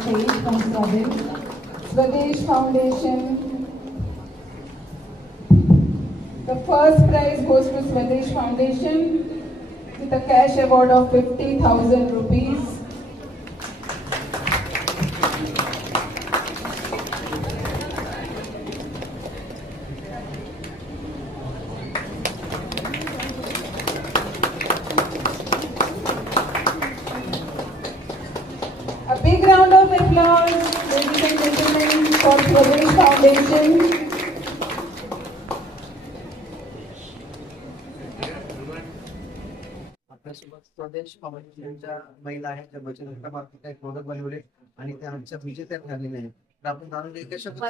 page from Swadesh Foundation. The first prize goes to Swadesh Foundation with a cash award of 50,000 rupees. A big round of applause, ladies and gentlemen, for Swadesh Foundation. स्वदेश फाउंडेशनच्या महिला आहेत त्या बचत गटामार्फत काही product बनवले आणि ते आमच्या विजेत्या ठरलेले आहेत. तर आपण जाणून घेऊ शकतो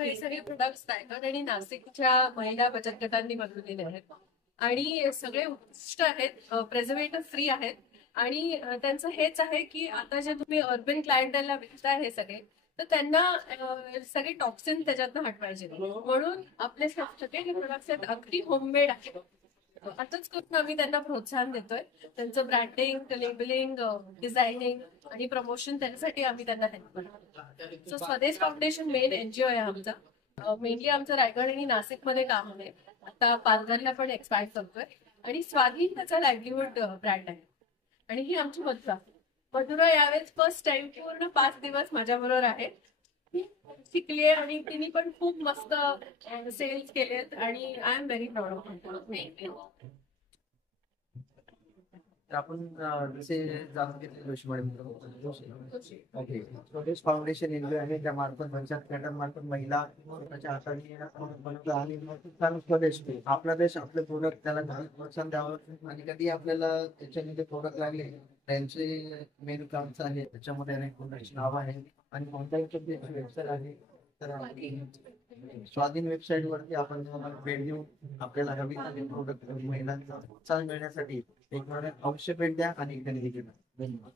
हे सगळे प्रोडक्ट्स रायगड आणि नाशिकच्या महिला बचत गटांनी बनवलेले आहेत आणि सगळे उत्कृष्ट आहेत, प्रेझर्वेटिव्ह फ्री आहेत आणि त्यांचं हेच आहे की आता जे तुम्ही अर्बन क्लायंटला विकताय हे सगळे, तर त्यांना सगळे टॉक्सिन त्याच्यातनं हटवायचे, म्हणून आपले सगळे प्रोडक्ट्स आहेत अगदी होममेड आहेत. आताच करून आम्ही त्यांना प्रोत्साहन देतोय. त्यांचं ब्रँडिंग, लेबलिंग, डिझायनिंग आणि प्रमोशन त्यासाठी आम्ही त्यांना हेल्प करतो. सो स्वदेश फाउंडेशन मेन एनजीओ आहे आमचा. मेनली आमचं रायगड आणि नाशिकमध्ये काम आहे. आता पालघरला पण एक्सपॅन्ड करतोय आणि स्वाधीन त्याचा लाईव्हलीहूड ब्रँड आहे. आणि ही आमची मधुरा यावेळेस फर्स्ट टाइम पूर्ण 5 दिवस माझ्याबरोबर आहे. शिकलीये आणि तिने पण खूप मस्त सेल्स केलेत आणि I am very proud of her. आपण जसे जाणून घेतले जोशी मॅडम ओके स्वदेश फाउंडेशन इंडिया आहे त्या मार्फत बचत गटांमार्फत महिला स्वतःच्या हाताने बनवतात आणि स्वदेश आपला देश आपले प्रोडक्ट त्याला प्रोत्साहन द्यावं आणि कधी आपल्याला त्याच्यामध्ये प्रोडक्ट लागले त्यांचे मेनू कार्ड्स आहे त्याच्यामध्ये अनेक प्रोडक्टची नाव आहे आणि कोणत्याही वेबसाईट आहे तर स्वाधीन वेबसाईट वरती आपण भेट देऊन आपल्याला हवी प्रोडक्ट महिलांचा प्रोत्साहन मिळण्यासाठी एक अवश्य भेट द्या आणि खरेदी करा. धन्यवाद.